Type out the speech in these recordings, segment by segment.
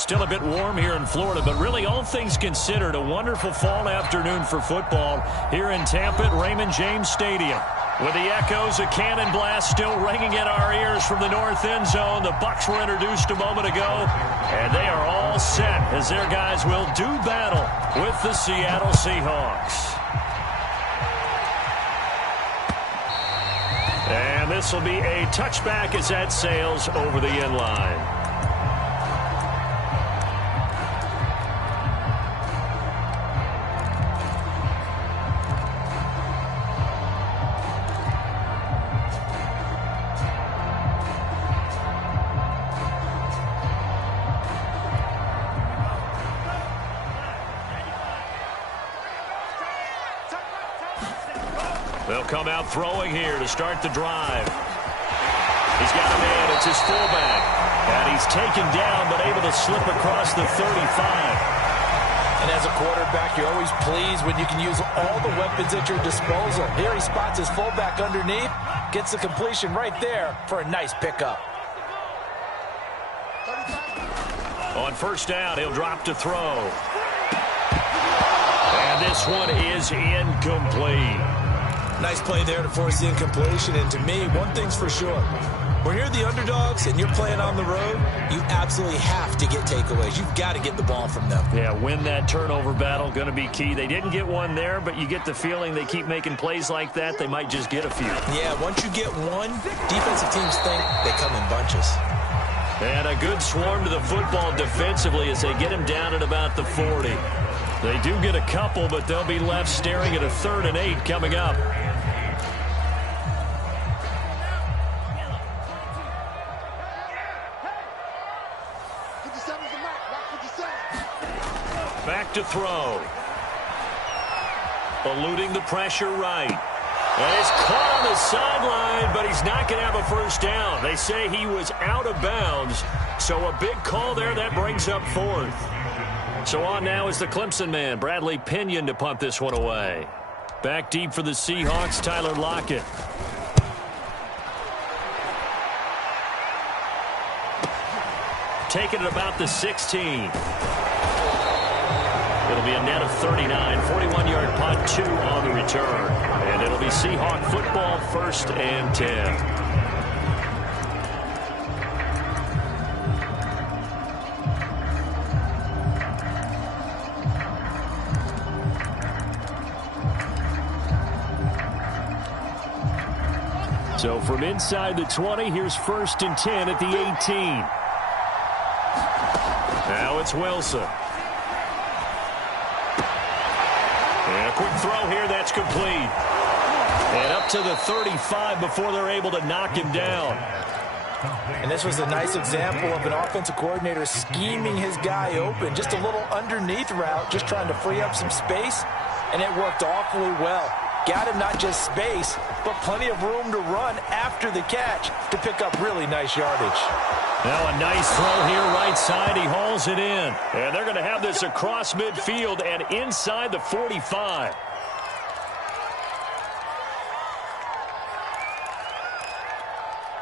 Still a bit warm here in Florida, but really all things considered, a wonderful fall afternoon for football here in Tampa at Raymond James Stadium. With the echoes of cannon blast still ringing in our ears from the north end zone, the Bucs were introduced a moment ago, and they are all set as their guys will do battle with the Seattle Seahawks. And this will be a touchback as that sails over the end line. They'll come out throwing here to start the drive. He's got a man. It's his fullback. And he's taken down but able to slip across the 35. And as a quarterback, you're always pleased when you can use all the weapons at your disposal. Here he spots his fullback underneath, gets the completion right there for a nice pickup. On first down, he'll drop to throw. And this one is incomplete. Nice play there to force the incompletion. And to me, one thing's for sure. When you're the underdogs and you're playing on the road, you absolutely have to get takeaways. You've got to get the ball from them. Yeah, win that turnover battle, going to be key. They didn't get one there, but you get the feeling they keep making plays like that, they might just get a few. Yeah, once you get one, defensive teams think they come in bunches. And a good swarm to the football defensively as they get him down at about the 40. They do get a couple, but they'll be left staring at a 3rd and 8 coming up. Back to throw. Eluding the pressure right. And it's caught on the sideline, but he's not going to have a first down. They say he was out of bounds, so a big call there that brings up 4th. So on now is the Clemson man, Bradley Pinion, to punt this one away. Back deep for the Seahawks, Tyler Lockett. Taking it about the 16. It'll be a net of 39, 41-yard punt, 2 on the return. And it'll be Seahawk football, 1st and 10. So from inside the 20, here's 1st and 10 at the 18. Now it's Wilson. And a quick throw here, that's complete. And up to the 35 before they're able to knock him down. And this was a nice example of an offensive coordinator scheming his guy open. Just a little underneath route, just trying to free up some space. And it worked awfully well. Got him not just space, but plenty of room to run after the catch to pick up really nice yardage. Now a nice throw here right side. He hauls it in. And they're going to have this across midfield and inside the 45.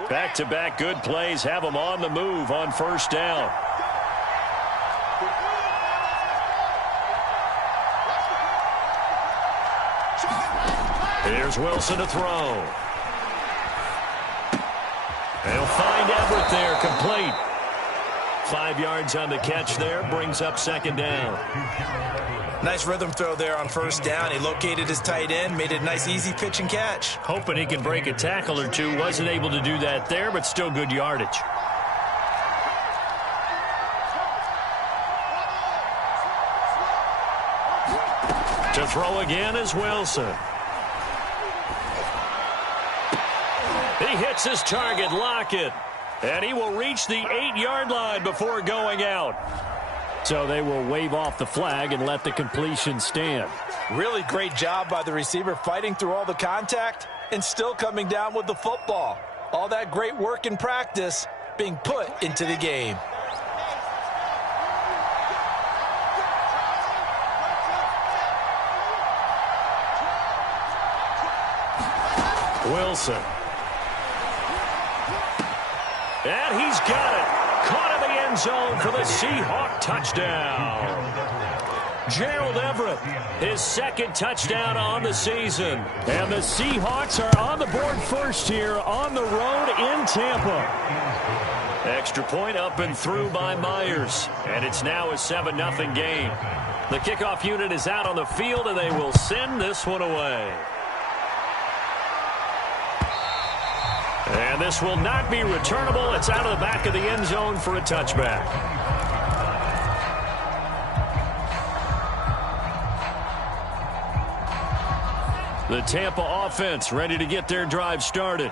Back-to-back good plays have them on the move on first down. Here's Wilson to throw. They'll find Everett there, complete. 5 yards on the catch there, brings up 2nd down. Nice rhythm throw there on first down. He located his tight end, made it a nice easy pitch and catch. Hoping he can break a tackle or two. Wasn't able to do that there, but still good yardage. To throw again is Wilson. He hits his target, Lockett. And he will reach the 8-yard line before going out. So they will wave off the flag and let the completion stand. Really great job by the receiver fighting through all the contact and still coming down with the football. All that great work in practice being put into the game. Wilson. And he's got it. Caught in the end zone for the Seahawk touchdown. Gerald Everett, his second touchdown on the season. And the Seahawks are on the board first here on the road in Tampa. Extra point up and through by Myers. And it's now a 7-0 game. The kickoff unit is out on the field, and they will send this one away. And this will not be returnable. It's out of the back of the end zone for a touchback. The Tampa offense ready to get their drive started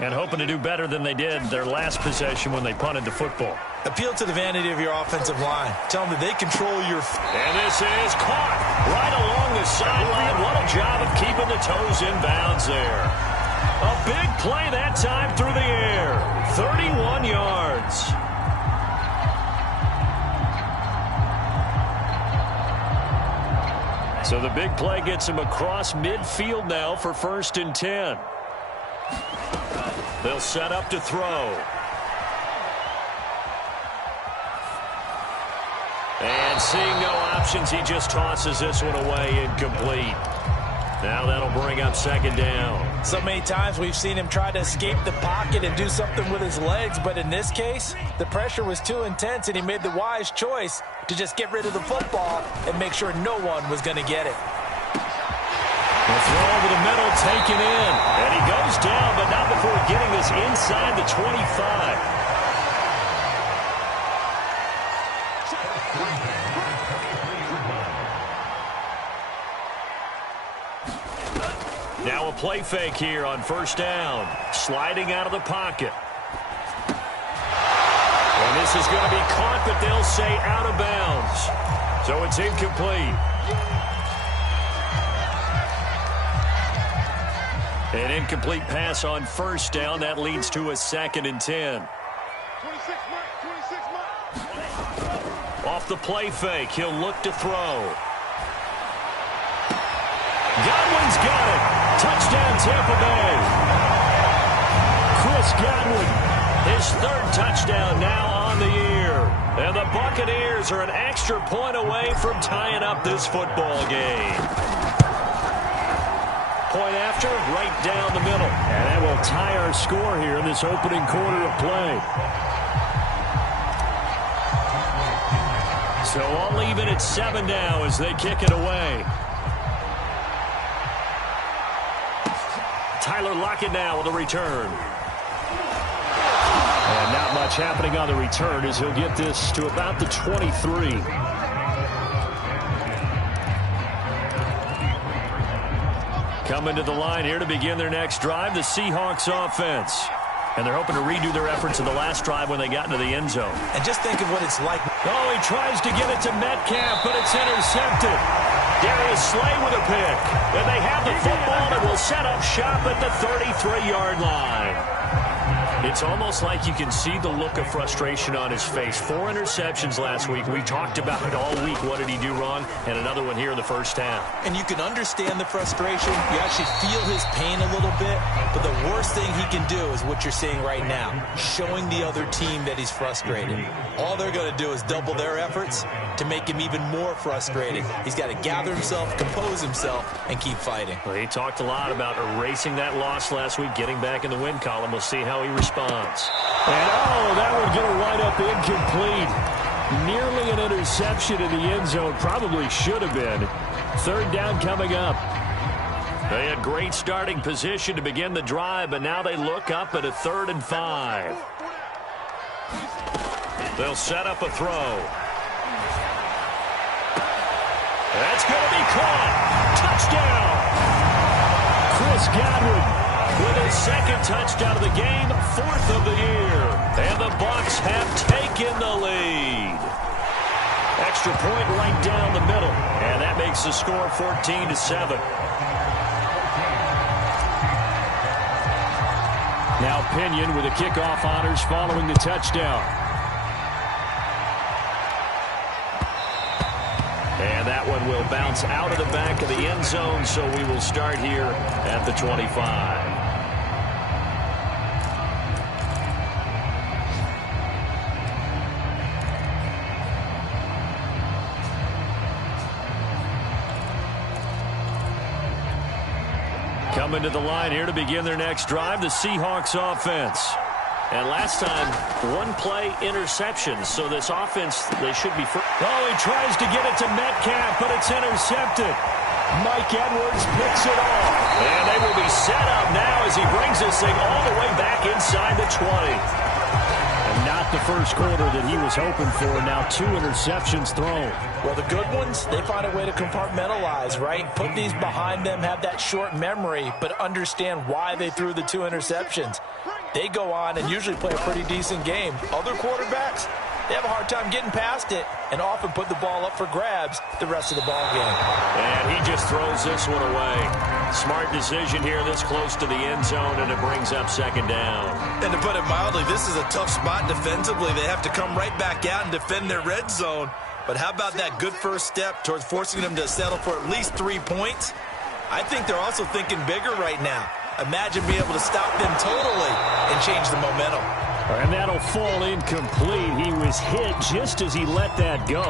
and hoping to do better than they did their last possession when they punted the football. Appeal to the vanity of your offensive line. Tell them that they control your... And this is caught right along the sideline. What a job of keeping the toes in bounds there. A big play that time through the air. 31 yards. So the big play gets him across midfield now for 1st and 10. They'll set up to throw. And seeing no options, he just tosses this one away incomplete. Now that'll bring up 2nd down. So many times we've seen him try to escape the pocket and do something with his legs, but in this case, the pressure was too intense and he made the wise choice to just get rid of the football and make sure no one was going to get it. The throw over the middle taken in. And he goes down, but not before getting this inside the 25. Now a play fake here on 1st down. Sliding out of the pocket. And this is going to be caught, but they'll say out of bounds. So it's incomplete. An incomplete pass on 1st down. That leads to a 2nd and 10. Off the play fake, he'll look to throw. Godwin's got it. Touchdown, Tampa Bay. Chris Godwin, his 3rd touchdown now on the year. And the Buccaneers are an extra point away from tying up this football game. Point after, right down the middle. And that will tie our score here in this opening quarter of play. So I'll leave it at 7 now as they kick it away. Tyler Lockett now with a return. And not much happening on the return as he'll get this to about the 23. Coming to the line here to begin their next drive, the Seahawks offense. And they're hoping to redo their efforts in the last drive when they got into the end zone. And just think of what it's like. Oh, he tries to get it to Metcalf, but it's intercepted. Darius Slay with a pick. And they have the football and will set up shop at the 33-yard line. It's almost like you can see the look of frustration on his face. 4 interceptions last week. We talked about it all week. What did he do wrong? And another one here in the 1st half. And you can understand the frustration. You actually feel his pain a little bit. But the worst thing he can do is what you're seeing right now, showing the other team that he's frustrated. All they're going to do is double their efforts to make him even more frustrated. He's got to gather himself, compose himself, and keep fighting. Well, he talked a lot about erasing that loss last week, getting back in the win column. We'll see how he responds. And, that would get a right up incomplete. Nearly an interception in the end zone. Probably should have been. 3rd down coming up. They had great starting position to begin the drive, but now they look up at a 3rd and 5. They'll set up a throw. That's going to be caught. Touchdown. Chris Godwin with his 2nd touchdown of the game, 4th of the year. And the Bucs have taken the lead. Extra point right down the middle. And that makes the score 14-7. Now Pinion with the kickoff honors following the touchdown. And that one will bounce out of the back of the end zone, so we will start here at the 25. coming to the line here to begin their next drive, the Seahawks offense. And last time, one-play interceptions. So this offense, they should be... Oh, he tries to get it to Metcalf, but it's intercepted. Mike Edwards picks it off. And they will be set up now as he brings this thing all the way back inside the 20. And not the first quarter that he was hoping for. Now 2 interceptions thrown. Well, the good ones, they find a way to compartmentalize, right? Put these behind them, have that short memory, but understand why they threw the 2 interceptions. They go on and usually play a pretty decent game. Other quarterbacks, they have a hard time getting past it and often put the ball up for grabs the rest of the ball game. And he just throws this one away. Smart decision here this close to the end zone, and it brings up second down. And to put it mildly, this is a tough spot defensively. They have to come right back out and defend their red zone. But how about that good first step towards forcing them to settle for at least 3 points? I think they're also thinking bigger right now. Imagine being able to stop them totally and change the momentum. And that'll fall incomplete. He was hit just as he let that go.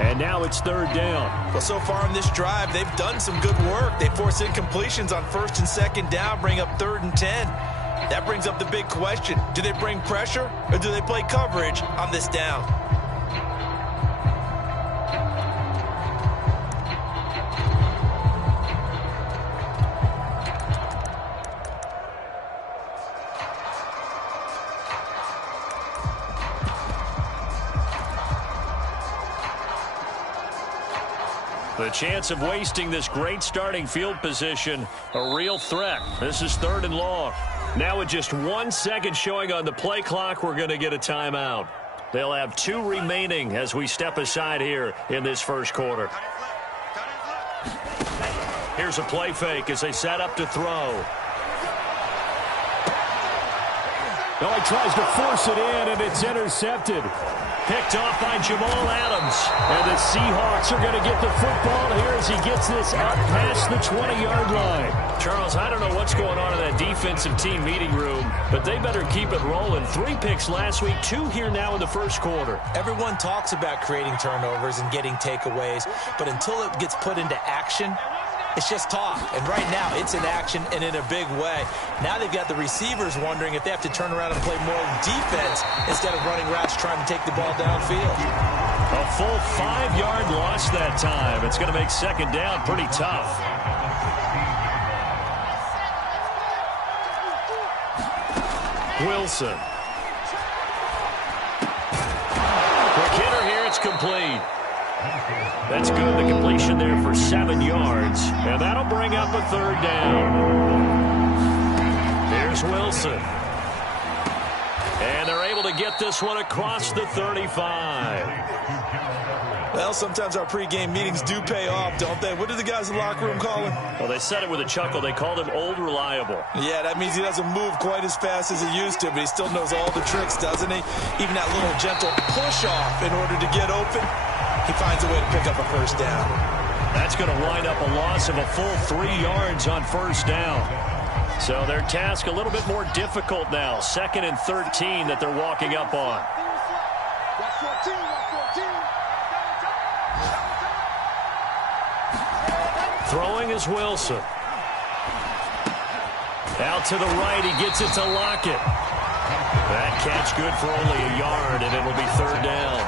And now it's third down. Well, so far in this drive, they've done some good work. They force incompletions on first and second down, bring up 3rd and 10. That brings up the big question. Do they bring pressure or do they play coverage on this down? The chance of wasting this great starting field position, a real threat. This is 3rd and long. Now with just 1 second showing on the play clock, we're going to get a timeout. They'll have 2 remaining as we step aside here in this first quarter. Here's a play fake as they set up to throw. No, he tries to force it in, and it's intercepted. Picked off by Jamal Adams. And the Seahawks are going to get the football here as he gets this up past the 20-yard line. Charles, I don't know what's going on in that defensive team meeting room, but they better keep it rolling. 3 picks last week, 2 here now in the first quarter. Everyone talks about creating turnovers and getting takeaways, but until it gets put into action, it's just talk. And right now, it's in action and in a big way. Now they've got the receivers wondering if they have to turn around and play more defense instead of running routes trying to take the ball downfield. A full 5-yard loss that time. It's going to make second down pretty tough. Wilson. Quick hitter here. It's complete. That's good. The completion there for 7 yards. And that'll bring up a 3rd down. Here's Wilson. And they're able to get this one across the 35. Well, sometimes our pregame meetings do pay off, don't they? What do the guys in the locker room call him? Well, they said it with a chuckle. They called him Old Reliable. Yeah, that means he doesn't move quite as fast as he used to, but he still knows all the tricks, doesn't he? Even that little gentle push-off in order to get open. He finds a way to pick up a first down. That's going to wind up a loss of a full 3 yards on first down. So their task a little bit more difficult now. 2nd and 13 that they're walking up on. Throwing is Wilson. Out to the right, he gets it to Lockett. That catch good for only a yard, and it'll be 3rd down.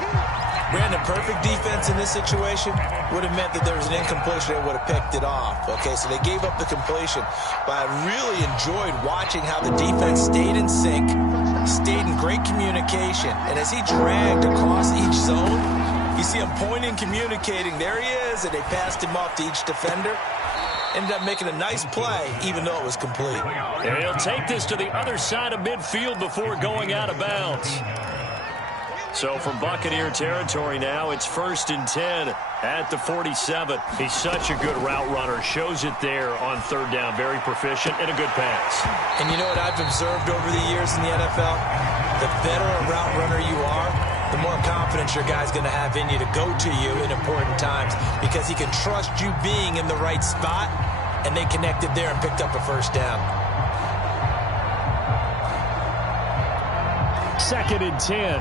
Brandon, perfect defense in this situation would have meant that there was an incompletion. They would have picked it off. Okay, so they gave up the completion. But I really enjoyed watching how the defense stayed in sync, stayed in great communication. And as he dragged across each zone, you see him pointing, communicating. There he is, and they passed him off to each defender. Ended up making a nice play, even though it was complete. And he'll take this to the other side of midfield before going out of bounds. So from Buccaneer territory now, it's 1st and 10 at the 47. He's such a good route runner. Shows it there on 3rd down. Very proficient and a good pass. And you know what I've observed over the years in the NFL? The better a route runner you are, the more confidence your guy's going to have in you to go to you in important times because he can trust you being in the right spot, and they connected there and picked up a first down. 2nd and 10.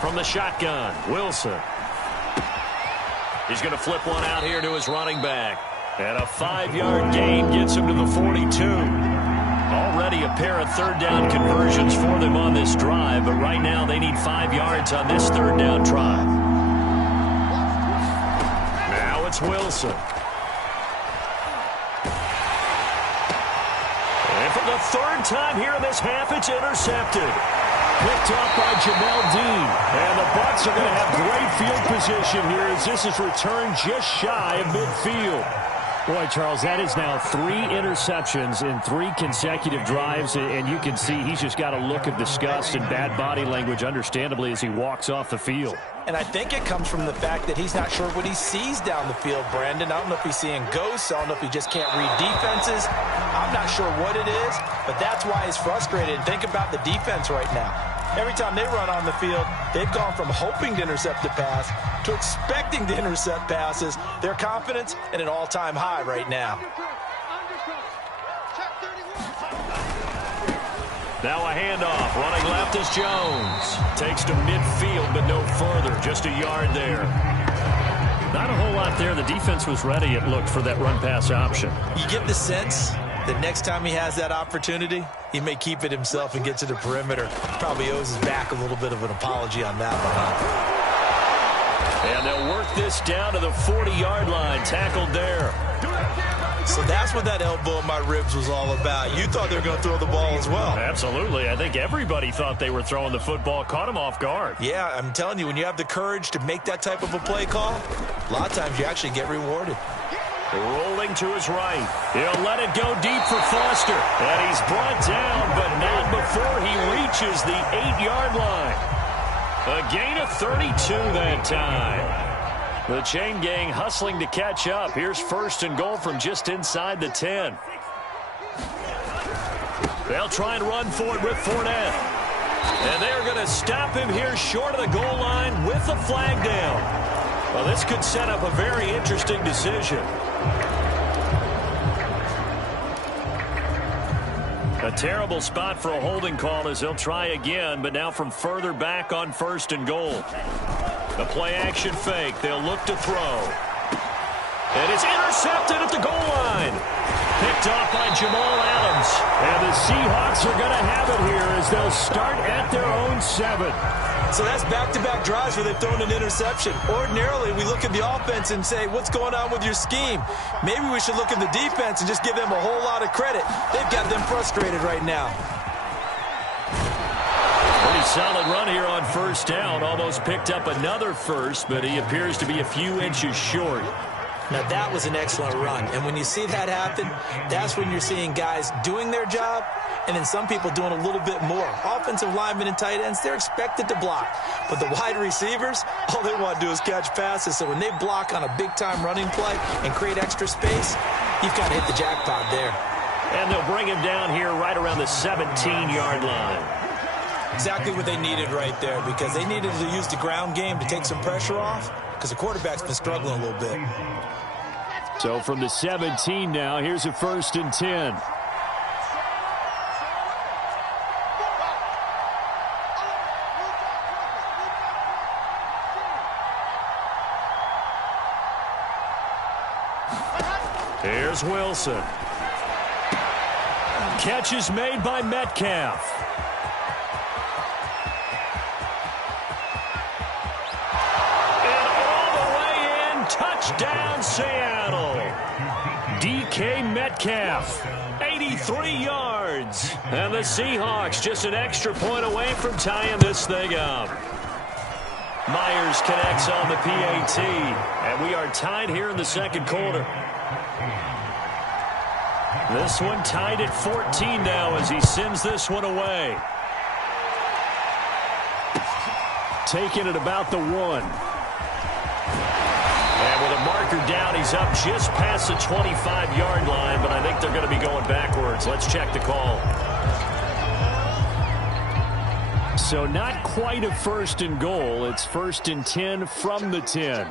From the shotgun, Wilson. He's going to flip one out here to his running back. And a 5-yard gain gets him to the 42. Already a pair of third-down conversions for them on this drive, but right now they need 5 yards on this third-down try. Now it's Wilson. And for the third time here in this half, it's intercepted. Picked off by Jamel Dean. And the Bucs are going to have great field position here as this is returned just shy of midfield. Boy, Charles, that is now 3 interceptions in 3 consecutive drives, and you can see he's just got a look of disgust and bad body language, understandably, as he walks off the field. And I think it comes from the fact that he's not sure what he sees down the field, Brandon. I don't know if he's seeing ghosts. I don't know if he just can't read defenses. I'm not sure what it is, but that's why he's frustrated. And think about the defense right now. Every time they run on the field, they've gone from hoping to intercept the pass to expecting to intercept passes. Their confidence at an all-time high right now. Now a handoff. Running left is Jones. Takes to midfield, but no further. Just a yard there. Not a whole lot there. The defense was ready, it looked, for that run-pass option. You get the sense that next time he has that opportunity, he may keep it himself and get to the perimeter. Probably owes his back a little bit of an apology on that one, huh? And they'll work this down to the 40-yard line. Tackled there. So that's what that elbow in my ribs was all about. You thought they were going to throw the ball as well. Absolutely. I think everybody thought they were throwing the football. Caught him off guard. Yeah, I'm telling you, when you have the courage to make that type of a play call, a lot of times you actually get rewarded. Rolling to his right. He'll let it go deep for Foster. And he's brought down, but not before he reaches the 8-yard line. A gain of 32 that time. The chain gang hustling to catch up. Here's 1st and goal from just inside the 10. They'll try and run for it with Fournette. And they're going to stop him here short of the goal line with the flag down. Well, this could set up a very interesting decision. A terrible spot for a holding call as they'll try again, but now from further back on 1st and goal. The play-action fake. They'll look to throw. And it's intercepted at the goal line. Picked off by Jamal Adams. And the Seahawks are going to have it here as they'll start at their own 7. So that's back-to-back drives where they've thrown an interception. Ordinarily, we look at the offense and say, what's going on with your scheme? Maybe we should look at the defense and just give them a whole lot of credit. They've got them frustrated right now. Pretty solid run here on 1st down. Almost picked up another first, but he appears to be a few inches short. Now, that was an excellent run. And when you see that happen, that's when you're seeing guys doing their job and then some people doing a little bit more. Offensive linemen and tight ends, they're expected to block. But the wide receivers, all they want to do is catch passes. So when they block on a big-time running play and create extra space, you've got to hit the jackpot there. And they'll bring him down here right around the 17-yard line. Exactly what they needed right there, because they needed to use the ground game to take some pressure off, because the quarterback's been struggling a little bit. So from the 17 now, here's a 1st and 10. Here's Wilson. Catch is made by Metcalf. Touchdown, Seattle. DK Metcalf, 83 yards. And the Seahawks just an extra point away from tying this thing up. Myers connects on the PAT. And we are tied here in the 2nd quarter. This one tied at 14 now as he sends this one away. Taking it about the 1. And with a marker down, he's up just past the 25-yard line, but I think they're going to be going backwards. Let's check the call. So not quite a 1st and goal. It's 1st and 10 from the 10.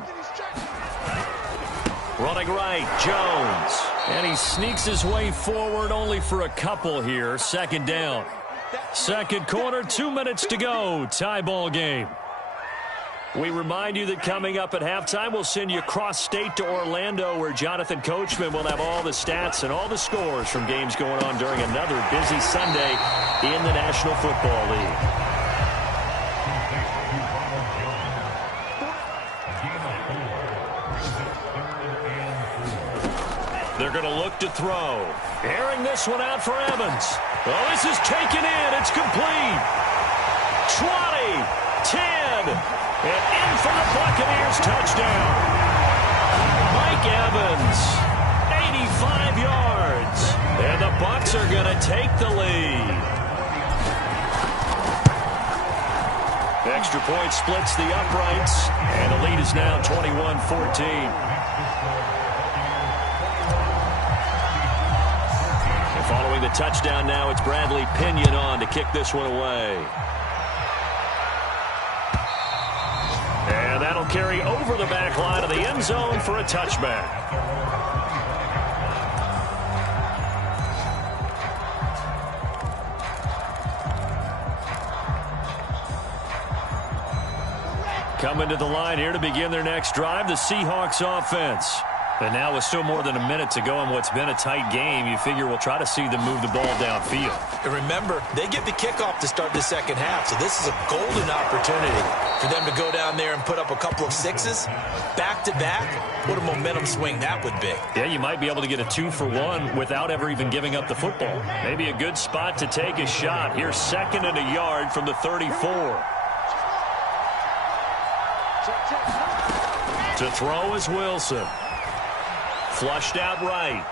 Running right, Jones. And he sneaks his way forward only for a couple here. 2nd down. 2nd quarter, 2 minutes to go. Tie ball game. We remind you that coming up at halftime, we'll send you cross-state to Orlando, where Jonathan Coachman will have all the stats and all the scores from games going on during another busy Sunday in the National Football League. They're going to look to throw. Airing this one out for Evans. Oh, this is taken in. It's complete. 20, 10, and in for the Buccaneers touchdown. Mike Evans, 85 yards. And the Bucs are going to take the lead. Extra point splits the uprights, and the lead is now 21-14. Following the touchdown now, it's Bradley Pinion on to kick this one away. And that'll carry over the back line of the end zone for a touchback. Coming to the line here to begin their next drive, the Seahawks offense. And now with still more than a minute to go in what's been a tight game, you figure we'll try to see them move the ball downfield. And remember, they get the kickoff to start the second half, so this is a golden opportunity for them to go down there and put up a couple of sixes back-to-back. What a momentum swing that would be. Yeah, you might be able to get a 2-for-1 without ever even giving up the football. Maybe a good spot to take a shot. Here's 2nd and a yard from the 34. To throw is Wilson. Flushed out right.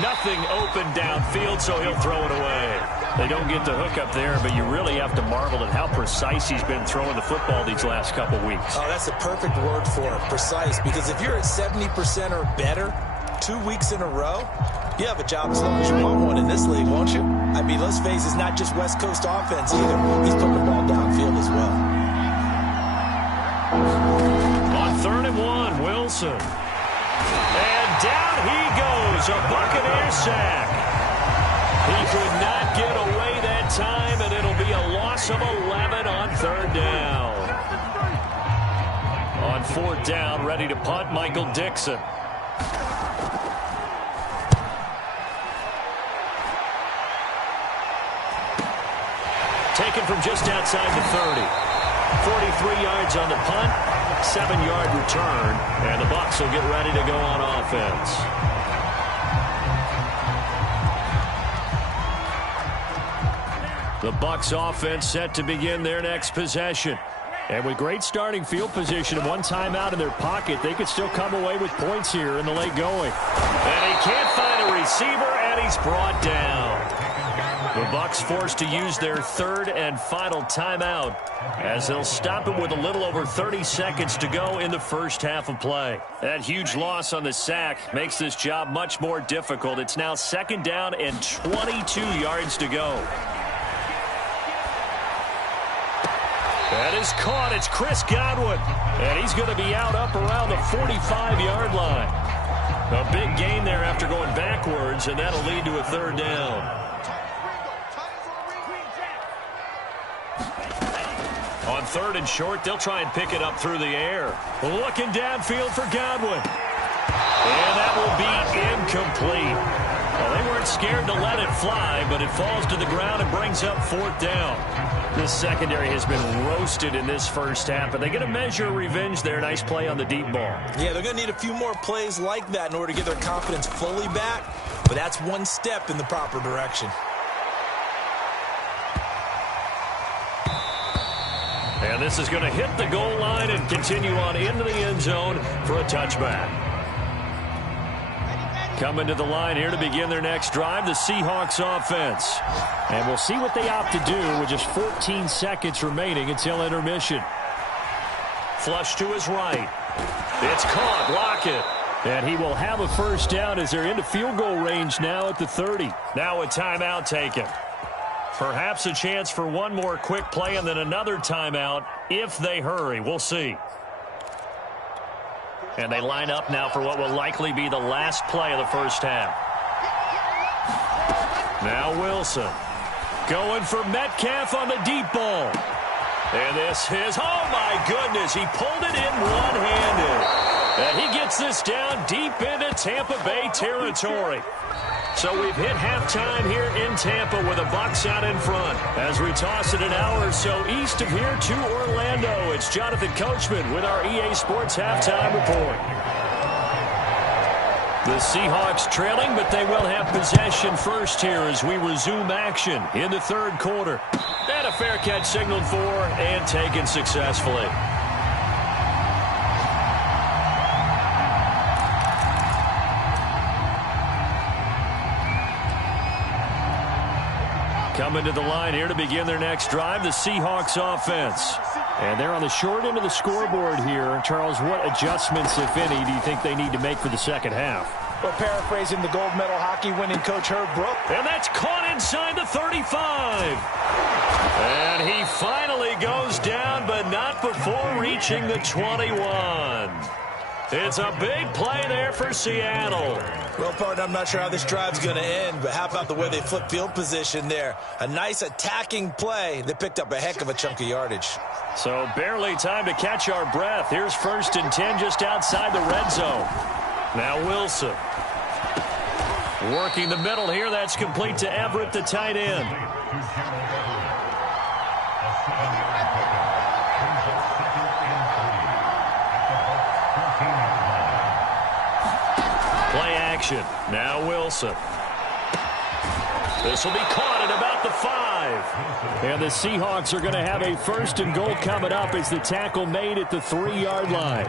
Nothing open downfield, so he'll throw it away. They don't get the hook up there, but you really have to marvel at how precise he's been throwing the football these last couple weeks. Oh, that's the perfect word for it, precise. Because if you're at 70% or better 2 weeks in a row, you have a job as long as you want one in this league, won't you? I mean, let's face it, it's not just West Coast offense either. He's putting the ball downfield as well. On 3rd and 1, Wilson. And down he goes, a Buccaneer sack. He could not get away that time, and it'll be a loss of 11 on 3rd down. On 4th down, ready to punt, Michael Dixon. Taken from just outside the 30. 43 yards on the punt, 7-yard return, and the Bucs will get ready to go on offense. The Bucs offense set to begin their next possession. And with great starting field position and one timeout in their pocket, they could still come away with points here in the late going. And he can't find a receiver, and he's brought down. The Bucs forced to use their 3rd and final timeout as they'll stop it with a little over 30 seconds to go in the first half of play. That huge loss on the sack makes this job much more difficult. It's now 2nd down and 22 yards to go. That is caught. It's Chris Godwin. And he's going to be out up around the 45-yard line. A big gain there after going backwards, and that'll lead to a 3rd down. On 3rd and short, they'll try and pick it up through the air. Looking downfield for Godwin. And that will be incomplete. Well, they weren't scared to let it fly, but it falls to the ground and brings up 4th down. This secondary has been roasted in this first half, but they get a measure of revenge there. Nice play on the deep ball. Yeah, they're going to need a few more plays like that in order to get their confidence fully back, but that's one step in the proper direction. And this is going to hit the goal line and continue on into the end zone for a touchback. Coming to the line here to begin their next drive, the Seahawks offense. And we'll see what they opt to do with just 14 seconds remaining until intermission. Flush to his right. It's caught. Lockett. And he will have a first down as they're into field goal range now at the 30. Now a timeout taken. Perhaps a chance for one more quick play and then another timeout if they hurry. We'll see. And they line up now for what will likely be the last play of the first half. Now Wilson. Going for Metcalf on the deep ball. And this is, oh my goodness, he pulled it in one-handed. And he gets this down deep into Tampa Bay territory. So we've hit halftime here in Tampa with the Bucs out in front. As we toss it an hour or so east of here to Orlando, it's Jonathan Coachman with our EA Sports Halftime Report. The Seahawks trailing, but they will have possession first here as we resume action in the third quarter. And a fair catch signaled for and taken successfully. Coming to the line here to begin their next drive, the Seahawks offense. And they're on the short end of the scoreboard here. Charles, what adjustments, if any, do you think they need to make for the second half? Well, paraphrasing the gold medal hockey winning coach Herb Brooke. And that's caught inside the 35. And he finally goes down, but not before reaching the 21. It's a big play there for Seattle. Well, partner, I'm not sure how this drive's going to end, but how about the way they flip field position there? A nice attacking play that picked up a heck of a chunk of yardage. So barely time to catch our breath. Here's 1st and 10 just outside the red zone. Now Wilson. Working the middle here. That's complete to Everett, the tight end. Play action. Now Wilson. This will be caught at about the 5. And the Seahawks are going to have a 1st and goal coming up as the tackle made at the 3-yard line.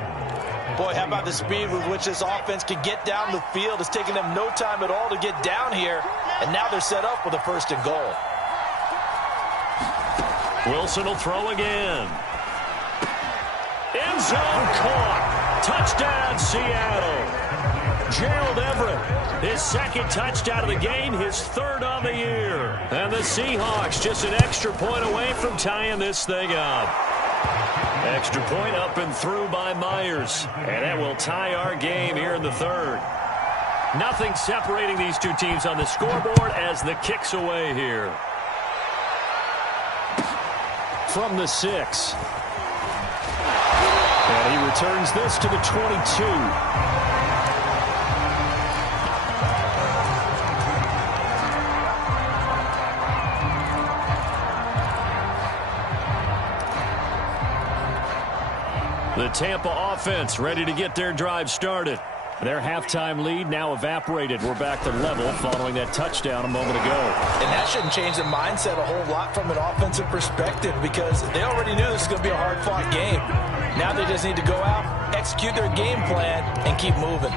Boy, how about the speed with which this offense can get down the field? It's taking them no time at all to get down here. And now they're set up with a 1st and goal. Wilson will throw again. End zone caught. Touchdown, Seattle. Gerald Everett, his 2nd touchdown of the game, his 3rd on the year. And the Seahawks just an extra point away from tying this thing up. Extra point up and through by Myers. And that will tie our game here in the 3rd. Nothing separating these two teams on the scoreboard as the kick's away here. From the 6. And he returns this to the 22. The Tampa offense ready to get their drive started. Their halftime lead now evaporated. We're back to level following that touchdown a moment ago. And that shouldn't change the mindset a whole lot from an offensive perspective because they already knew this was going to be a hard-fought game. Now they just need to go out, execute their game plan, and keep moving.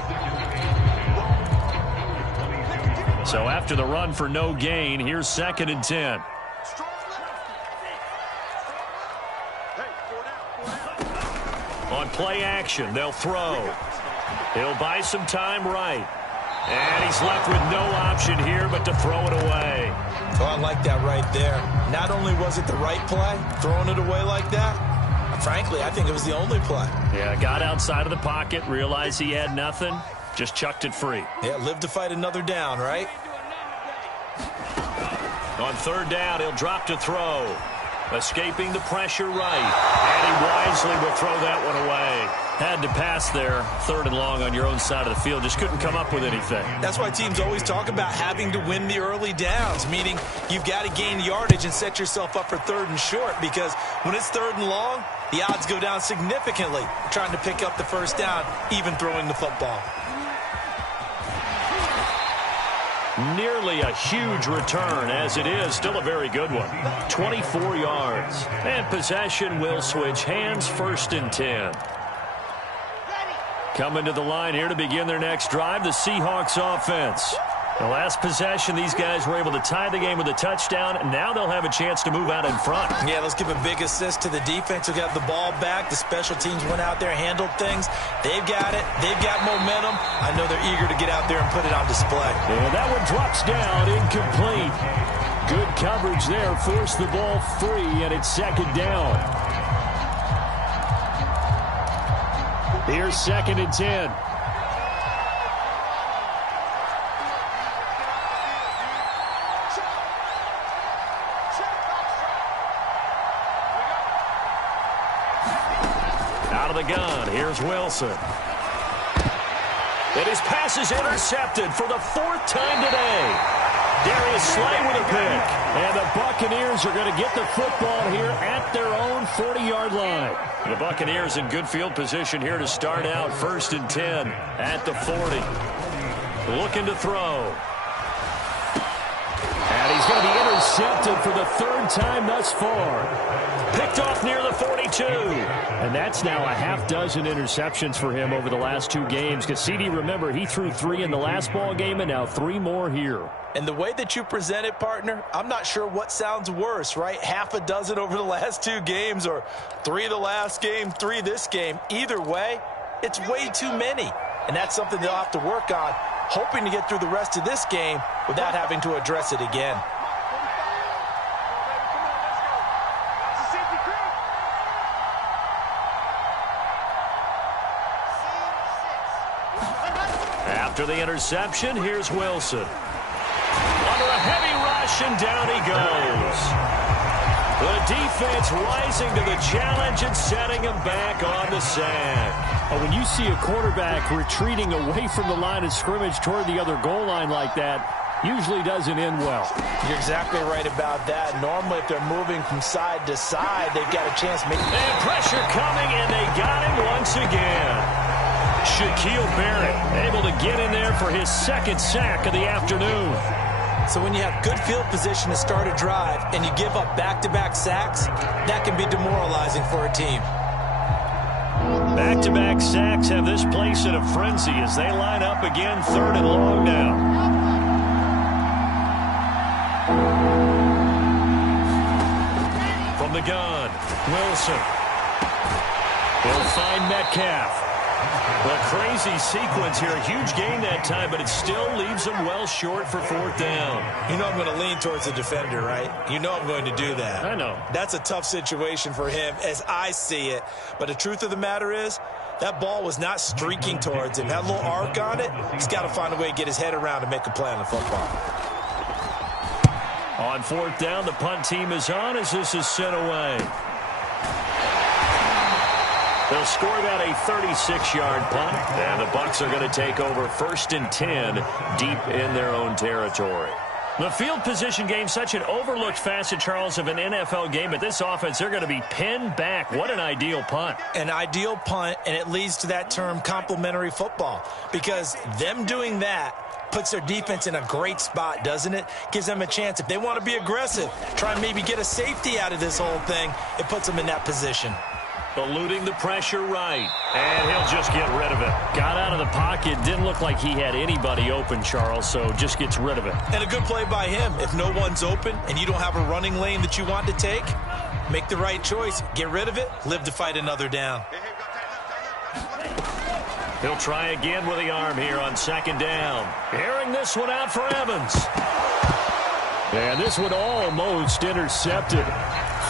So after the run for no gain, here's 2nd and 10. On play action, they'll throw. He'll buy some time right. And he's left with no option here but to throw it away. Oh, I like that right there. Not only was it the right play, throwing it away like that, frankly, I think it was the only play. Yeah, got outside of the pocket, realized he had nothing, just chucked it free. Yeah, live to fight another down, right? On 3rd down, he'll drop to throw. Escaping the pressure right. And he wisely will throw that one away. Had to pass there. 3rd and long on your own side of the field. Just couldn't come up with anything. That's why teams always talk about having to win the early downs, meaning you've got to gain yardage and set yourself up for 3rd and short, because when it's 3rd and long, the odds go down significantly trying to pick up the 1st down, even throwing the football. Nearly a huge return, as it is still a very good one. 24 yards. And possession will switch hands, 1st and 10. Coming to the line here to begin their next drive, the Seahawks offense. The last possession, these guys were able to tie the game with a touchdown, and now they'll have a chance to move out in front. Yeah, let's give a big assist to the defense who got the ball back. The special teams went out there, handled things. They've got it. They've got momentum. I know they're eager to get out there and put it on display. And that one drops down, incomplete. Good coverage there, forced the ball free, and it's 2nd down. Here's 2nd and 10. Out of the gun, here's Wilson. And his pass is intercepted for the 4th time today. Darius Slay with a pick. And the Buccaneers are going to get the football here at their own 40-yard line. The Buccaneers in good field position here to start out 1st and 10 at the 40. Looking to throw. And he's going to be intercepted for the 3rd time thus far. Picked off near the 42. And that's now a half dozen interceptions for him over the last 2 games. Because CD, remember, he threw 3 in the last ball game and now 3 more here. And the way that you present it, partner, I'm not sure what sounds worse, right? Half a dozen over the last 2 games or 3 the last game, 3 this game. Either way, it's way too many. And that's something they'll have to work on, hoping to get through the rest of this game without having to address it again. After the interception, here's Wilson. Under a heavy rush, and down he goes. The defense rising to the challenge and setting him back on the sack. When you see a quarterback retreating away from the line of scrimmage toward the other goal line like that, usually doesn't end well. You're exactly right about that. Normally, if they're moving from side to side, they've got a chance. And pressure coming, and they got him once again. Shaquille Barrett able to get in there for his 2nd sack of the afternoon. So when you have good field position to start a drive and you give up back-to-back sacks, that can be demoralizing for a team. Back-to-back sacks have this place in a frenzy as they line up again 3rd and long now. From the gun, Wilson. He'll find Metcalf. A crazy sequence here. A huge gain that time, but it still leaves him well short for 4th down. You know I'm going to lean towards the defender, right? You know I'm going to do that. I know. That's a tough situation for him as I see it. But the truth of the matter is, that ball was not streaking towards him. Had a little arc on it. He's got to find a way to get his head around and make a play on the football. On 4th down, the punt team is on as this is sent away. They'll score that a 36-yard punt, and the Bucs are going to take over 1st and 10 deep in their own territory. The field position game, such an overlooked facet, Charles, of an NFL game, but this offense, they're going to be pinned back. What an ideal punt. An ideal punt, and it leads to that term complementary football, because them doing that puts their defense in a great spot, doesn't it? Gives them a chance. If they want to be aggressive, try and maybe get a safety out of this whole thing, it puts them in that position. Eluding the pressure right, and he'll just get rid of it. Got out of the pocket, didn't look like he had anybody open, Charles, so just gets rid of it. And a good play by him. If no one's open and you don't have a running lane that you want to take, make the right choice. Get rid of it, live to fight another down. He'll try again with the arm here on 2nd down. Airing this one out for Evans. And this one almost intercepted.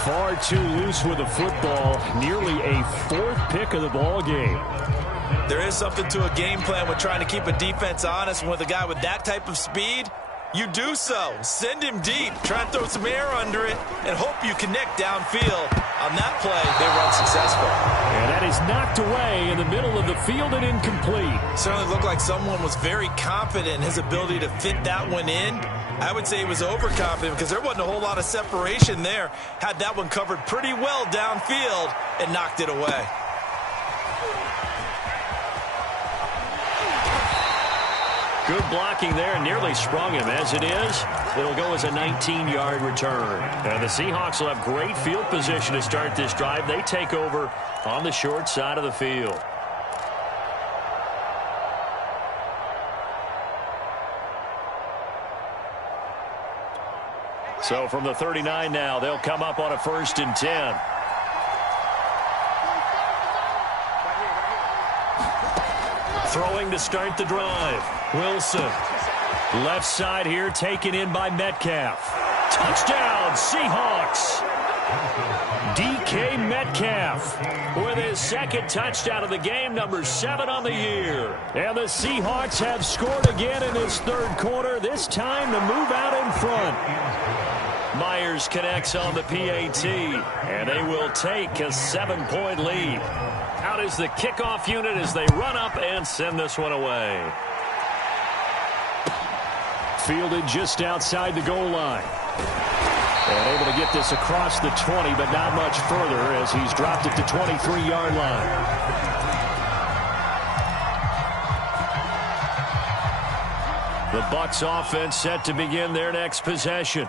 Far too loose with the football. Nearly a 4th pick of the ball game. There is something to a game plan with trying to keep a defense honest. And with a guy with that type of speed, you do so. Send him deep. Try and throw some air under it and hope you connect downfield. On that play, they run successful. And that is knocked away in the middle of the field and incomplete. Certainly looked like someone was very confident in his ability to fit that one in. I would say he was overconfident because there wasn't a whole lot of separation there. Had that one covered pretty well downfield and knocked it away. Good blocking there, nearly sprung him. As it is, it'll go as a 19-yard return. And the Seahawks will have great field position to start this drive. They take over on the short side of the field. So from the 39 now, they'll come up on a 1st and 10. Throwing to start the drive. Wilson. Left side here taken in by Metcalf. Touchdown, Seahawks. DK Metcalf with his 2nd touchdown of the game, number 7 on the year. And the Seahawks have scored again in this 3rd quarter, this time to move out in front. Myers connects on the PAT, and they will take a 7-point lead. Out is the kickoff unit as they run up and send this one away. Fielded just outside the goal line. And able to get this across the 20, but not much further as he's dropped it to 23-yard line. The Bucs offense set to begin their next possession.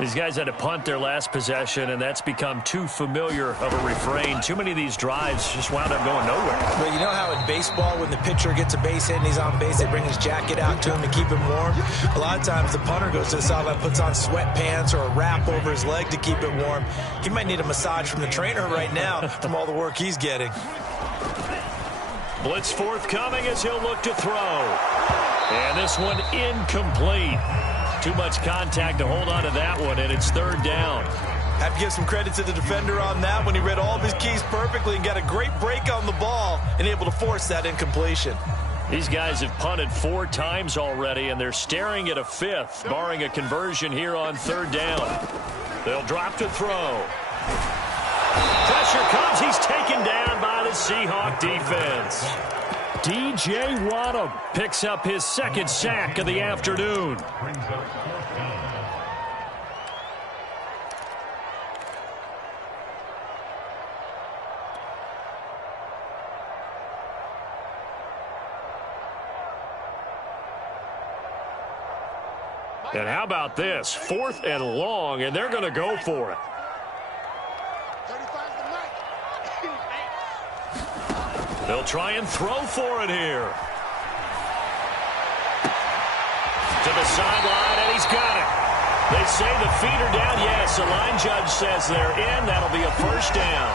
These guys had to punt their last possession, and that's become too familiar of a refrain. Too many of these drives just wound up going nowhere. Well, you know how in baseball, when the pitcher gets a base hit and he's on base, they bring his jacket out to him to keep him warm? A lot of times the punter goes to the sideline, puts on sweatpants or a wrap over his leg to keep it warm. He might need a massage from the trainer right now from all the work he's getting. Blitz forthcoming as he'll look to throw. And this one incomplete. Too much contact to hold on to that one, and it's third down. Have to give some credit to the defender on that when he read all of his keys perfectly and got a great break on the ball and able to force that incompletion. These guys have punted 4 times already, and they're staring at a 5th, barring a conversion here on third down. They'll drop to throw. Pressure comes. He's taken down by the Seahawk defense. DJ Waddle picks up his second sack of the afternoon. And how about this? 4th and long, and they're going to go for it. They'll try and throw for it here. To the sideline, and he's got it. They say the feet are down. Yes, the line judge says they're in. That'll be a first down.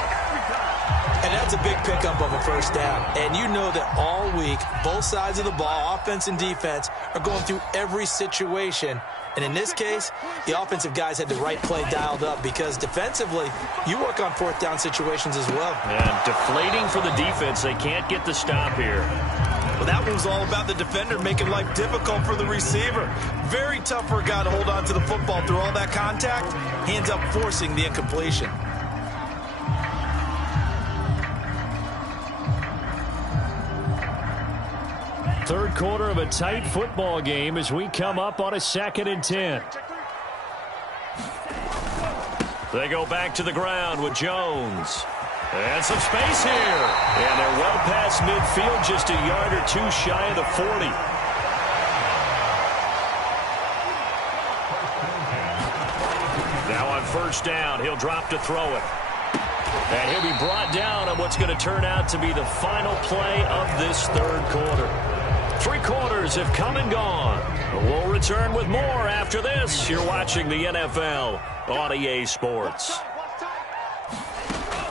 And that's a big pickup of a first down. And you know that all week, both sides of the ball, offense and defense, are going through every situation. And in this case, the offensive guys had the right play dialed up because defensively, you work on 4th down situations as well. And deflating for the defense. They can't get the stop here. Well, that one was all about the defender making life difficult for the receiver. Very tough for a guy to hold on to the football through all that contact. He ends up forcing the incompletion. Third quarter of a tight football game as we come up on a 2nd and 10. They go back to the ground with Jones. And some space here. And they're well past midfield, just a yard or 2 shy of the 40. Now on first down, he'll drop to throw it. And he'll be brought down on what's going to turn out to be the final play of this third quarter. 3 quarters have come and gone. We'll return with more after this. You're watching the NFL on EA Sports.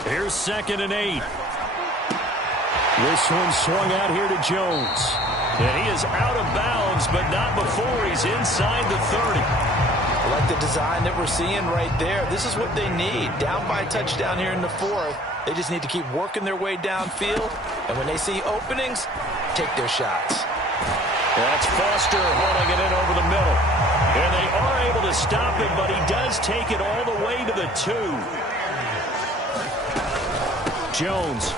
Here's 2nd and 8. This one swung out here to Jones. And he is out of bounds, but not before he's inside the 30. I like the design that we're seeing right there. This is what they need. Down by a touchdown here in the 4th. They just need to keep working their way downfield. And when they see openings, take their shots. That's Foster hauling it in over the middle. And they are able to stop him, but he does take it all the way to the 2. Jones.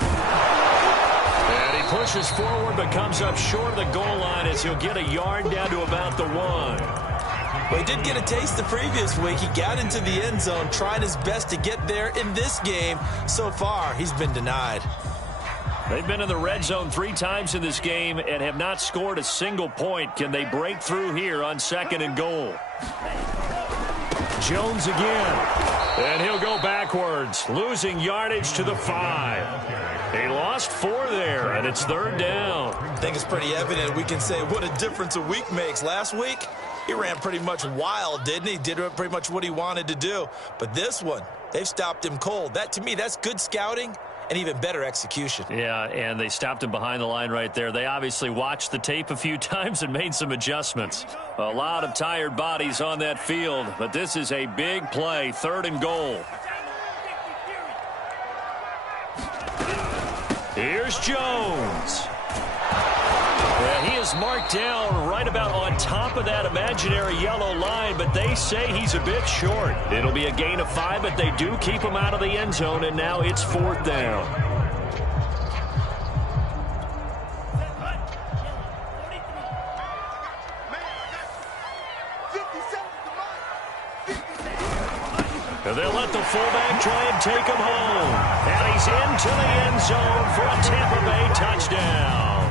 And he pushes forward, but comes up short of the goal line as he'll get a yard down to about the 1. Well, he did get a taste the previous week. He got into the end zone, trying his best to get there in this game. So far, he's been denied. They've been in the red zone 3 times in this game and have not scored a single point. Can they break through here on 2nd and goal? Jones again. And he'll go backwards, losing yardage to the 5. He lost 4 there, and it's third down. I think it's pretty evident we can say what a difference a week makes. Last week, he ran pretty much wild, didn't he? Did pretty much what he wanted to do. But this one, they've stopped him cold. That, to me, that's good scouting and even better execution. Yeah, and they stopped him behind the line right there. They obviously watched the tape a few times and made some adjustments. A lot of tired bodies on that field, but this is a big play, 3rd and goal. Here's Jones. Yeah, he is marked down right about on top of that imaginary yellow line, but they say he's a bit short. It'll be a gain of 5, but they do keep him out of the end zone, and now it's 4th down. let the fullback try and take him home. And he's into the end zone for a Tampa Bay touchdown.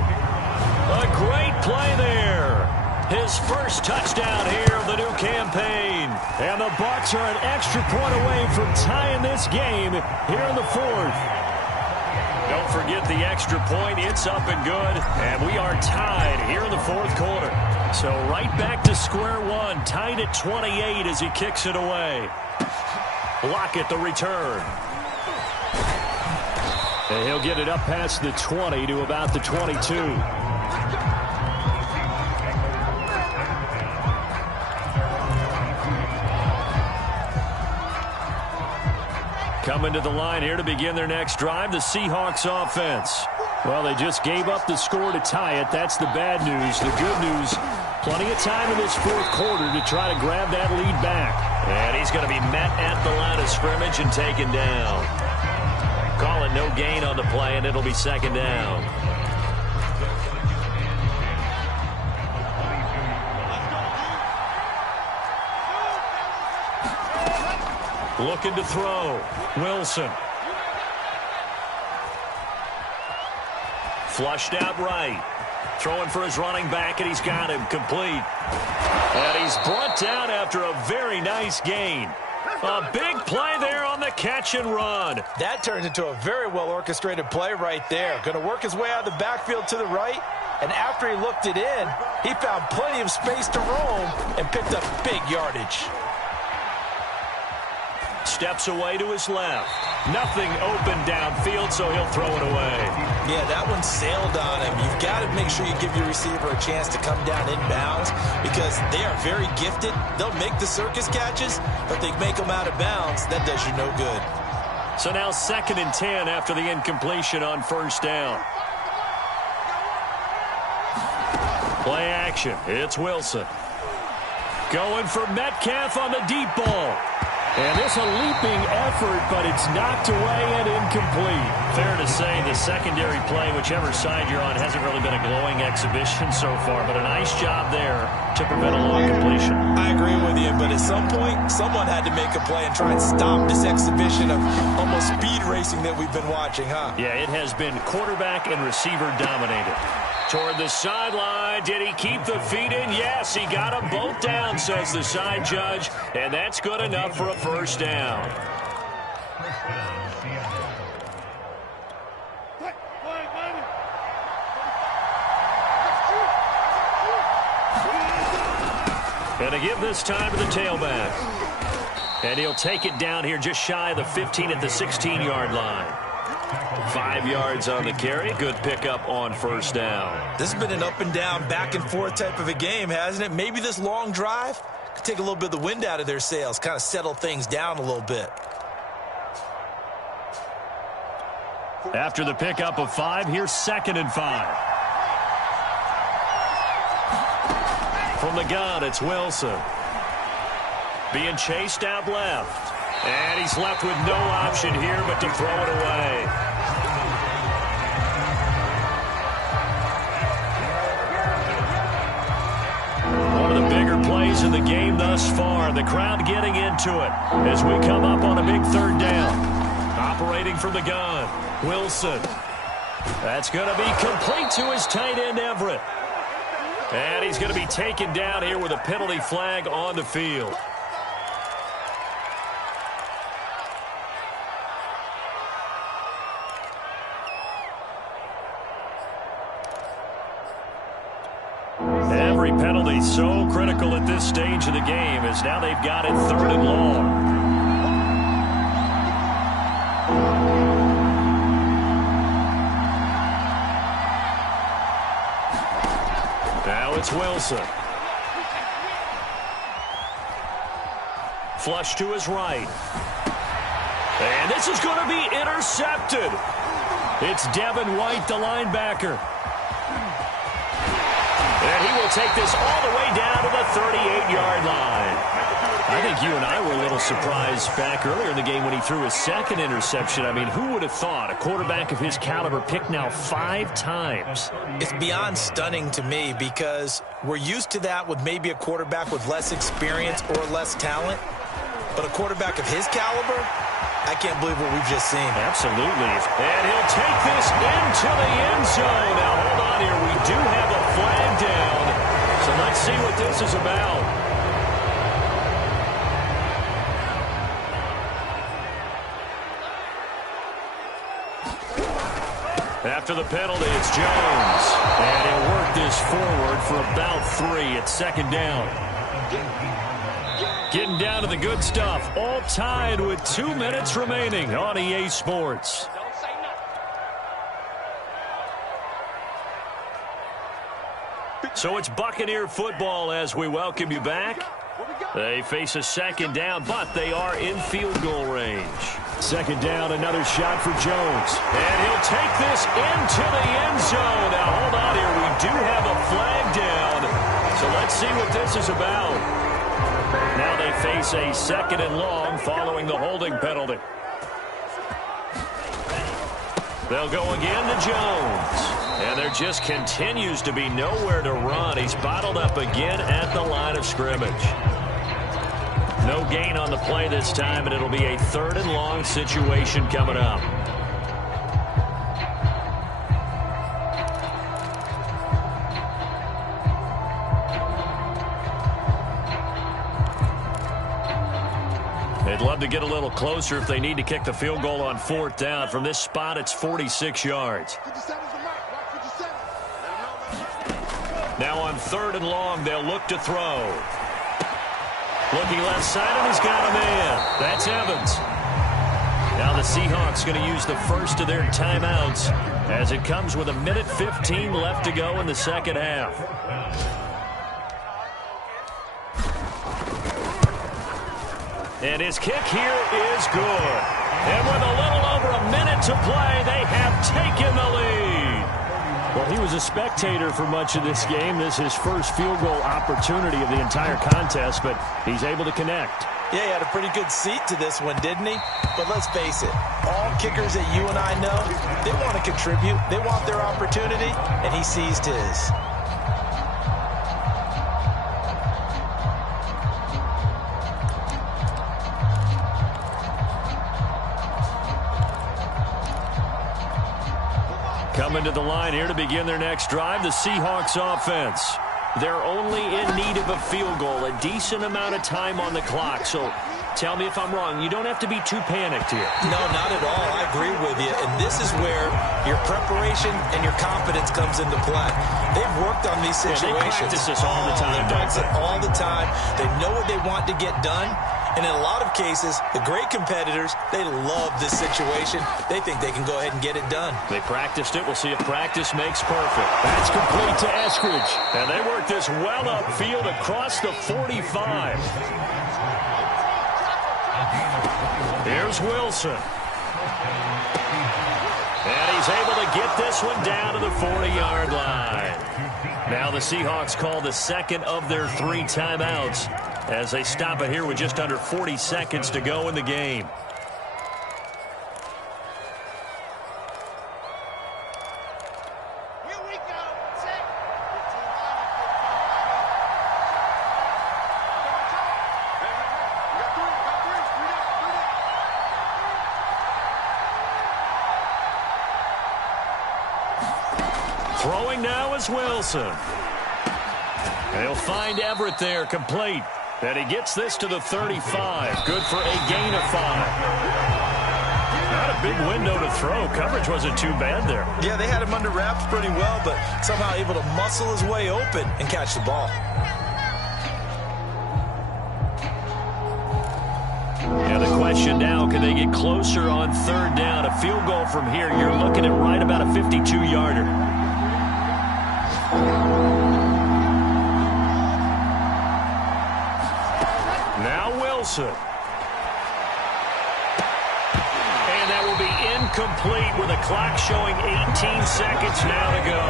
A great play there. His first touchdown here of the new campaign. And the Bucs are an extra point away from tying this game here in the fourth. Don't forget the extra point. It's up and good. And we are tied here in the fourth quarter. So right back to square one. Tied at 28 as he kicks it away. Lockett the return. And he'll get it up past the 20 to about the 22. Coming to the line here to begin their next drive, the Seahawks offense. Well, they just gave up the score to tie it. That's the bad news. The good news, plenty of time in this fourth quarter to try to grab that lead back. And he's going to be met at the line of scrimmage and taken down. Call it no gain on the play, and it'll be second down. Looking to throw. Wilson. Flushed out right. Throwing for his running back, and he's got him complete. And he's brought down after a very nice gain. A big play there on the catch and run. That turns into a very well-orchestrated play right there. Going to work his way out of the backfield to the right, and after he looked it in, he found plenty of space to roam and picked up big yardage. Steps away to his left. Nothing open downfield, so he'll throw it away. Yeah, that one sailed on him. You've got to make sure you give your receiver a chance to come down inbounds because they are very gifted. They'll make the circus catches, but they make them out of bounds. That does you no good. So now 2nd and 10 after the incompletion on first down. Play action. It's Wilson. Going for Metcalf on the deep ball. And this a leaping effort, but it's knocked away and incomplete. Fair to say the secondary play, whichever side you're on, hasn't really been a glowing exhibition so far, but a nice job there to prevent a long completion. I agree with you, but at some point, someone had to make a play and try and stop this exhibition of almost speed racing that we've been watching, huh? Yeah, it has been quarterback and receiver dominated. Toward the sideline. Did he keep the feet in? Yes, he got them both down, says the side judge. And that's good enough for a first down. And to give this time to the tailback. And he'll take it down here just shy of the 15 at the 16-yard line. 5 yards on the carry. Good pickup on first down. This has been an up and down, back and forth type of a game, hasn't it? Maybe this long drive could take a little bit of the wind out of their sails, kind of settle things down a little bit. After the pickup of 5, here's 2nd and 5. From the gun, it's Wilson. Being chased out left. And he's left with no option here but to throw it away. One of the bigger plays in the game thus far. The crowd getting into it as we come up on a big 3rd down. Operating from the gun, Wilson. That's going to be complete to his tight end, Everett. And he's going to be taken down here with a penalty flag on the field. Every penalty so critical at this stage of the game as now they've got it 3rd and long. Now it's Wilson. Flush to his right. And this is going to be intercepted. It's Devin White, the linebacker. And he will take this all the way down to the 38-yard line. I think you and I were a little surprised back earlier in the game when he threw his 2nd interception. I mean, who would have thought a quarterback of his caliber picked now 5 times? It's beyond stunning to me because we're used to that with maybe a quarterback with less experience or less talent. But a quarterback of his caliber, I can't believe what we've just seen. Absolutely. And he'll take this into the end zone. Now, hold on here. We do have a flag down. So let's see what this is about. After the penalty, it's Jones. And he'll work this forward for about 3. It's second down. Getting down to the good stuff. All tied with 2 minutes remaining on EA Sports. So it's Buccaneer football as we welcome you back. They face a second down, but they are in field goal range. Second down, another shot for Jones. And he'll take this into the end zone. Now, hold on here. We do have a flag down. So let's see what this is about. Now they face a second and long following the holding penalty. They'll go again to Jones. And there just continues to be nowhere to run. He's bottled up again at the line of scrimmage. No gain on the play this time, and it'll be a third and long situation coming up. They'd love to get a little closer if they need to kick the field goal on 4th down. From this spot, it's 46 yards. Now on 3rd and long, they'll look to throw. Looking left side, and he's got a man. That's Evans. Now the Seahawks going to use the first of their timeouts as it comes with 1:15 left to go in the second half. And his kick here is good. And with a little over a minute to play, they have taken the lead. Well, he was a spectator for much of this game. This is his first field goal opportunity of the entire contest, but he's able to connect. Yeah, he had a pretty good seat to this one, didn't he? But let's face it, all kickers that you and I know, they want to contribute. They want their opportunity, and he seized his. Coming to the line here to begin their next drive, the Seahawks offense. They're only in need of a field goal, a decent amount of time on the clock. So tell me if I'm wrong. You don't have to be too panicked here. No, not at all. I agree with you. And this is where your preparation and your confidence comes into play. They've worked on these situations. Yeah, they practice this all the time. They practice it all the time. They know what they want to get done. And in a lot of cases, the great competitors, they love this situation. They think they can go ahead and get it done. They practiced it. We'll see if practice makes perfect. That's complete to Eskridge. And they work this well upfield across the 45. Here's Wilson. And he's able to get this one down to the 40-yard line. Now the Seahawks call the second of their 3 timeouts as they stop it here with just under 40 seconds to go in the game. Here we go. Set. Throwing now is Wilson. And he'll find Everett there, complete. And he gets this to the 35. Good for a gain of 5. Not a big window to throw. Coverage wasn't too bad there. Yeah, they had him under wraps pretty well, but somehow able to muscle his way open and catch the ball. Yeah, the question now, can they get closer on 3rd down? A field goal from here, you're looking at right about a 52-yarder. Now Wilson. And that will be incomplete with the clock showing 18 seconds now to go.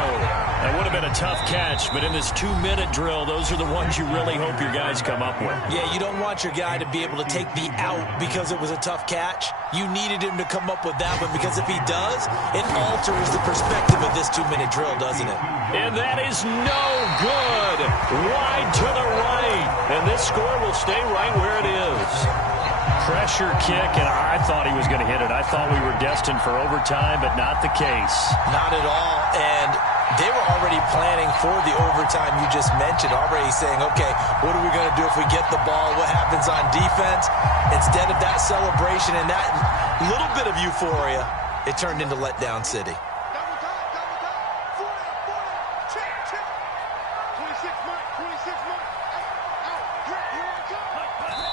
That would have been a tough catch, but in this 2-minute drill, those are the ones you really hope your guys come up with. Yeah, you don't want your guy to be able to take the out because it was a tough catch. You needed him to come up with that one because if he does, it alters the perspective of this 2-minute drill, doesn't it? And that is no good. Wide to the right. And this score will stay right where it is. pressure kick, and I thought he was going to hit it. I thought we were destined for overtime, but not the case. Not at all, and they were already planning for the overtime you just mentioned, already saying, okay, what are we going to do if we get the ball? What happens on defense? Instead of that celebration and that little bit of euphoria, it turned into letdown city.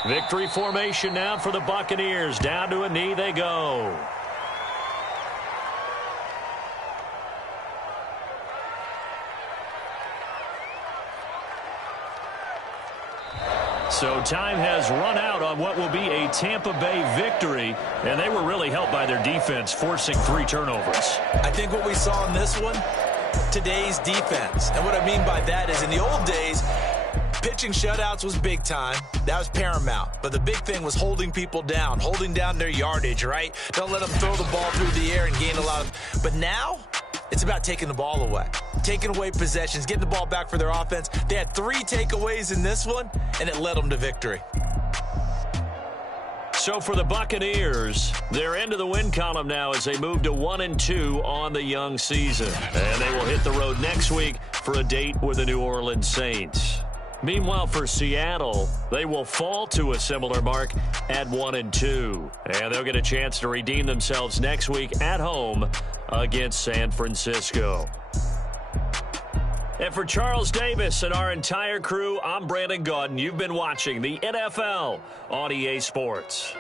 Victory formation now for the Buccaneers. Down to a knee they go. So time has run out on what will be a Tampa Bay victory, and they were really helped by their defense, forcing 3 turnovers. I think what we saw in this one, today's defense. And what I mean by that is in the old days, pitching shutouts was big time. That was paramount. But the big thing was holding people down, holding down their yardage, right? Don't let them throw the ball through the air and gain a lot of... But now, it's about taking the ball away. Taking away possessions, getting the ball back for their offense. They had 3 takeaways in this one, and it led them to victory. So for the Buccaneers, they're into the win column now as they move to 1-2 on the young season. And they will hit the road next week for a date with the New Orleans Saints. Meanwhile, for Seattle, they will fall to a similar mark at 1-2. And they'll get a chance to redeem themselves next week at home against San Francisco. And for Charles Davis and our entire crew, I'm Brandon Gaudin. You've been watching the NFL on EA Sports.